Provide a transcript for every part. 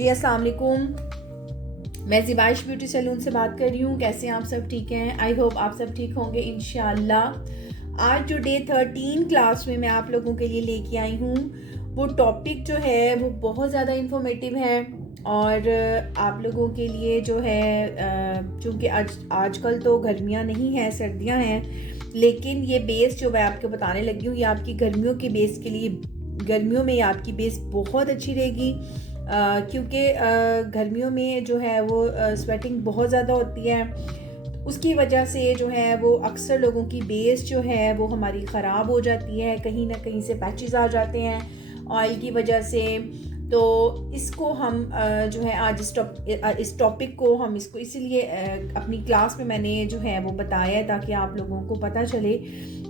जी अस्सलाम वालेकुम। मैं ज़िबाइश ब्यूटी सैलून से बात कर रही हूँ। कैसे हैं आप सब? ठीक हैं? आई होप आप सब ठीक होंगे इंशाल्लाह। आज जो डे 13 क्लास में मैं आप लोगों के लिए लेके आई हूँ, वो टॉपिक जो है वो बहुत ज़्यादा इंफॉर्मेटिव है और आप लोगों के लिए जो है, चूँकि आजकल तो गर्मियाँ नहीं हैं, सर्दियाँ हैं, लेकिन ये बेस जो मैं आपको बताने लगी हूँ ये आपकी गर्मियों के बेस के लिए, गर्मियों में ये आपकी बेस बहुत अच्छी रहेगी। क्योंकि गर्मियों में जो है वो स्वेटिंग बहुत ज़्यादा होती है, उसकी वजह से जो है वो अक्सर लोगों की बेस जो है वो हमारी ख़राब हो जाती है, कहीं ना कहीं से पैचेस आ जाते हैं ऑयल की वजह से। तो इसको हम जो है आज इस टॉपिक को हम इसको इसीलिए अपनी क्लास में मैंने जो है वो बताया है, ताकि आप लोगों को पता चले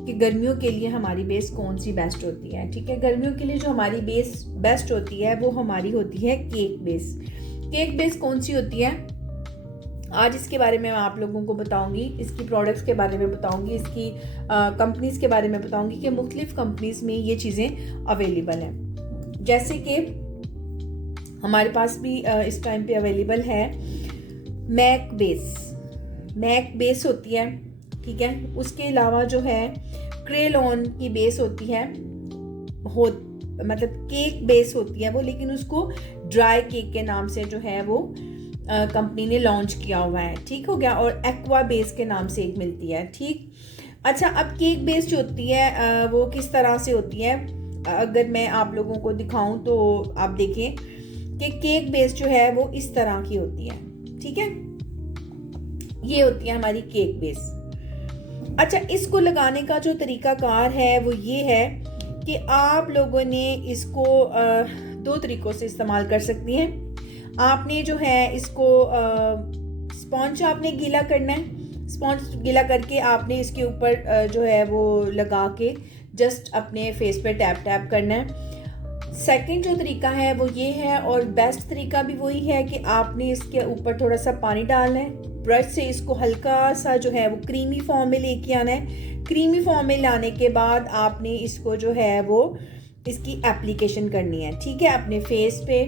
कि गर्मियों के लिए हमारी बेस कौन सी बेस्ट होती है। ठीक है, गर्मियों के लिए जो हमारी बेस बेस्ट होती है वो हमारी होती है केक बेस। केक बेस कौन सी होती है, आज इसके बारे में मैं आप लोगों को बताऊंगी, इसकी प्रोडक्ट्स के बारे में बताऊंगी, इसकी कंपनीज़ के बारे में बताऊंगी कि मुख्तलिफ कंपनीज़ में ये चीज़ें अवेलेबल हैं। जैसे कि हमारे पास भी इस टाइम पे अवेलेबल है मैक बेस होती है। ठीक है, उसके अलावा जो है क्रेलॉन की बेस होती है, मतलब केक बेस होती है वो, लेकिन उसको ड्राई केक के नाम से जो है वो कंपनी ने लॉन्च किया हुआ है। ठीक हो गया। और एक्वा बेस के नाम से एक मिलती है। ठीक, अच्छा, अब केक बेस जो होती है वो किस तरह से होती है, अगर मैं आप लोगों को दिखाऊं तो आप देखें कि केक बेस जो है वो इस तरह की होती है। ठीक है, ये होती है हमारी केक बेस। अच्छा, इसको लगाने का जो तरीकाकार है वो ये है कि आप लोगों ने इसको दो तरीक़ों से इस्तेमाल कर सकती हैं। आपने जो है इसको स्पॉन्ज आपने गीला करना है, स्पॉन्ज गीला करके आपने इसके ऊपर जो है वो लगा के जस्ट अपने फेस पे टैप टैप करना है। सेकंड जो तरीका है वो ये है, और बेस्ट तरीका भी वही है कि आपने इसके ऊपर थोड़ा सा पानी डालना है, ब्रश से इसको हल्का सा जो है वो क्रीमी फॉर्म में लेके आना है। क्रीमी फॉर्म में लाने के बाद आपने इसको जो है वो इसकी एप्लीकेशन करनी है। ठीक है, अपने फेस पे,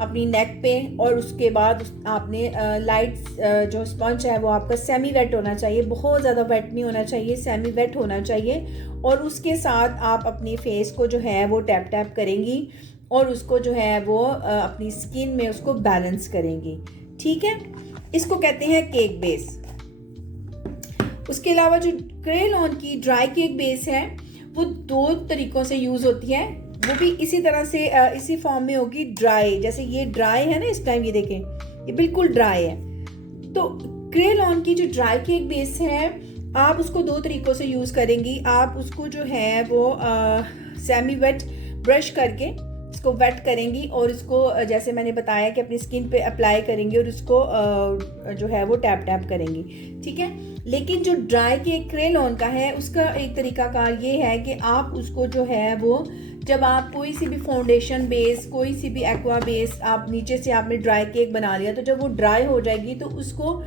अपनी नेक पे, और उसके बाद आपने लाइट जो स्पंज है वो आपका सेमी वेट होना चाहिए, बहुत ज़्यादा वेट नहीं होना चाहिए, सेमी वेट होना चाहिए। और उसके साथ आप अपनी फेस को जो है वो टैप टैप करेंगी और उसको जो है वो अपनी स्किन में उसको बैलेंस करेंगी। ठीक है, इसको कहते हैं केक बेस। उसके अलावा जो क्रेलॉन की ड्राई केक बेस है वो दो तरीक़ों से यूज़ होती है, वो भी इसी तरह से इसी फॉर्म में होगी, ड्राई। जैसे ये ड्राई है ना इस टाइम, ये देखें ये बिल्कुल ड्राई है। तो क्रेलॉन की जो ड्राई केक बेस है आप उसको दो तरीक़ों से यूज़ करेंगी। आप उसको जो है वो सेमी वेट ब्रश करके इसको वेट करेंगी और इसको जैसे मैंने बताया कि अपनी स्किन पे अप्लाई करेंगी और उसको जो है वो टैप टैप करेंगी। ठीक है, लेकिन जो ड्राई केक क्रेलॉन का है उसका एक तरीकाकार ये है कि आप उसको जो है वो, जब आप कोई सी भी फाउंडेशन बेस, कोई सी भी एक्वा बेस, आप नीचे से आपने ड्राई केक बना लिया, तो जब वो ड्राई हो जाएगी तो उसको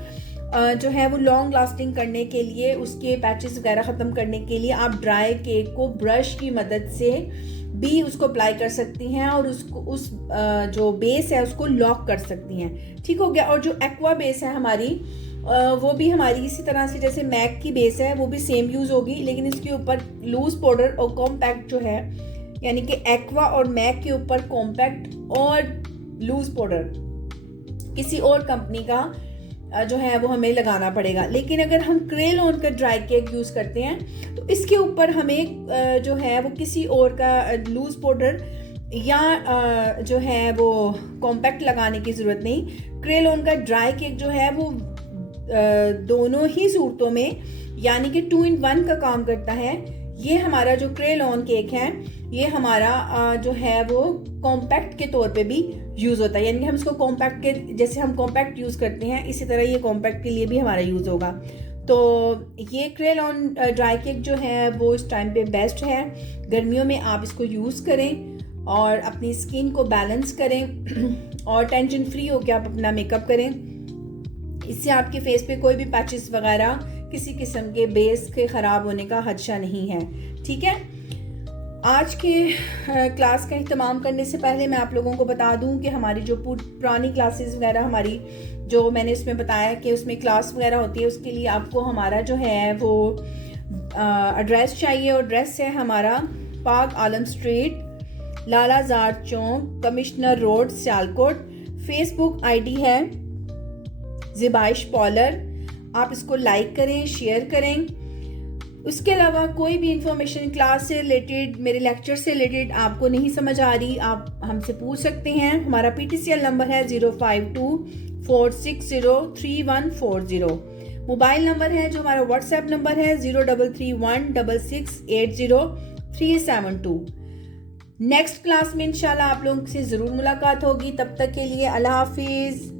जो है वो लॉन्ग लास्टिंग करने के लिए, उसके पैचेस वगैरह ख़त्म करने के लिए आप ड्राई केक को ब्रश की मदद से भी उसको अप्लाई कर सकती हैं और उसको उस जो बेस है उसको लॉक कर सकती हैं। ठीक हो गया। और जो एक्वा बेस है हमारी, वो भी हमारी इसी तरह से जैसे मैक की बेस है वो भी सेम यूज़ होगी, लेकिन इसके ऊपर लूज पाउडर और कॉम्पैक्ट जो है, यानी कि एक्वा और मैक के ऊपर कॉम्पैक्ट और लूज पाउडर किसी और कंपनी का जो है वो हमें लगाना पड़ेगा। लेकिन अगर हम क्रेलॉन का ड्राई केक यूज़ करते हैं तो इसके ऊपर हमें जो है वो किसी और का लूज पाउडर या जो है वो कॉम्पैक्ट लगाने की ज़रूरत नहीं। क्रेलॉन का ड्राई केक जो है वो दोनों ही सूरतों में, यानी कि 2 in 1 का काम करता है। ये हमारा जो क्रेलॉन केक है ये हमारा जो है वो कॉम्पैक्ट के तौर पे भी यूज़ होता है, यानी कि हम इसको कॉम्पैक्ट के, जैसे हम कॉम्पैक्ट यूज़ करते हैं इसी तरह ये कॉम्पैक्ट के लिए भी हमारा यूज़ होगा। तो ये क्रेलॉन ड्राई केक जो है वो इस टाइम पे बेस्ट है। गर्मियों में आप इसको यूज़ करें और अपनी स्किन को बैलेंस करें और टेंशन फ्री होकर आप अपना मेकअप करें। इससे आपके फेस पे कोई भी पैचेस वगैरह किसी किस्म के बेस के ख़राब होने का खदशा नहीं है। ठीक है, आज के क्लास का इख्तिताम करने से पहले मैं आप लोगों को बता दूं कि हमारी जो पुरानी क्लासेस वगैरह हमारी जो मैंने इसमें बताया कि उसमें क्लास वगैरह होती है, उसके लिए आपको हमारा जो है वो एड्रेस चाहिए। और एड्रेस है हमारा Pak Alam street, Lala Zar chowk, commissioner road, Sialkot. Facebook ID है ज़िबाइश पॉलर। आप इसको लाइक करें, शेयर करें। उसके अलावा कोई भी इंफॉर्मेशन क्लास से रिलेटेड, मेरे लेक्चर से रिलेटेड आपको नहीं समझ आ रही, आप हमसे पूछ सकते हैं। हमारा PTCL नंबर है 05246034140। मोबाइल नंबर है जो हमारा व्हाट्सएप नंबर है 0331668037 नेक्स्ट क्लास में इंशाल्लाह आप लोगों से ज़रूर मुलाकात होगी। तब तक के लिए अल्लाह हाफिज़।